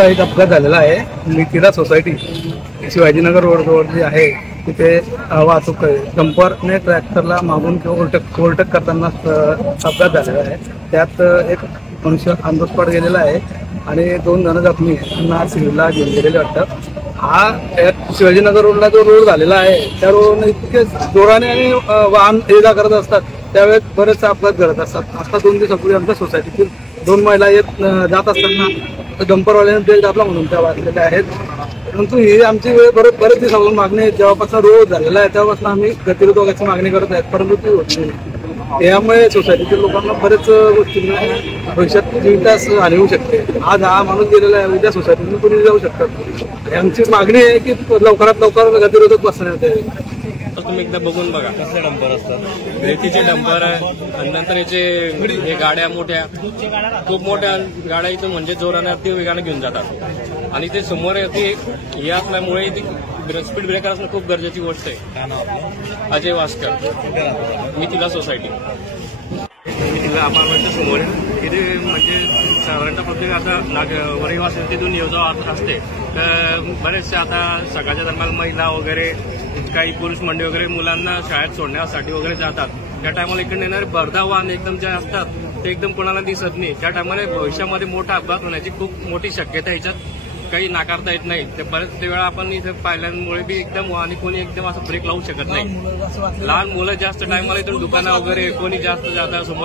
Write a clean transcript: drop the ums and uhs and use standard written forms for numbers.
आता एक अपघात झालेला आहे मिथिला सोसायटी शिवाजीनगर रोडजवळ जी आहे तिथे वाहतूक डंपरने ट्रॅक्टरला मागून ओव्हरटेक करताना अपघात झालेला आहे। त्यात एक मनुष्य ऑन द स्पॉट गेलेला आहे आणि 2 जण जखमी त्यांना सिव्हिलला घेऊन गेलेले वाटतं। हा शिवाजीनगर रोडला जो रोड झालेला आहे त्या रोडने इतके जोराने आणि वाहन ये जा करत असतात त्यावेळेस बरेचसे अपघात घडत असतात। आता 2 दिवसापूर्वी आमच्या सोसायटीतील 2 महिला जात असताना डंपरवाल्याने ब्रेक दाबला म्हणून त्या वाचलेल्या आहेत। परंतु ही आमची बरेच दिवसापासून मागणी आहे, जेव्हापासून रोड झालेला आहे तेव्हापासून आम्ही गतिरोधकाची मागणी करत आहेत, परंतु ती होत नाही। यामुळे सोसायटीतील लोकांना बरेच गोष्टींना भविष्यात जीवितास हानी होऊ शकते। आज हा माणूस गेलेला आहे, उद्या सोसायटीतून कोणी जाऊ शकतात। आमची मागणी आहे की लवकरात लवकर गतिरोधक बसण्यात यावे। तुम्ही एकदा बघून बघा कसले डंपर असतात, रेतीचे डंपर आहे आणि नंतर हे गाड्या मोठ्या खूप मोठ्या गाड्या इथून म्हणजे जोराने अति वेगाने घेऊन जातात आणि ते समोर हे असल्यामुळे स्पीड ब्रेकर असणं खूप गरजेची गोष्ट आहे। अजय वास्कर, मिथिला सोसायटी, मिथिला अपार्टमेंटच्या समोर इथे म्हणजे साधारणतः प्रत्येक आता रहिवासी येऊजा असते तर बरेचसे आता सकाळच्या दरम्यान महिला वगैरे काही पुरुष मंडळी वगैरे मुलांना शाळेत सोडण्यासाठी वगैरे जातात। त्या टायमाला इकडे येणारे भरधाव वाहन एकदम जे असतात ते एकदम कोणाला दिसत नाही। त्या टायमाला भविष्यामध्ये मोठा अपघात होण्याची खूप मोठी शक्यता याच्यात काही नाकारता येत नाही। ते बरेच वेळा आपण इथे पाहिल्यामुळे बी एकदम आणि कोणी एकदम असं ब्रेक लावू शकत नाही। लहान मुलं जास्त टायमाला इथून दुकानं वगैरे कोणी जास्त जाता समोर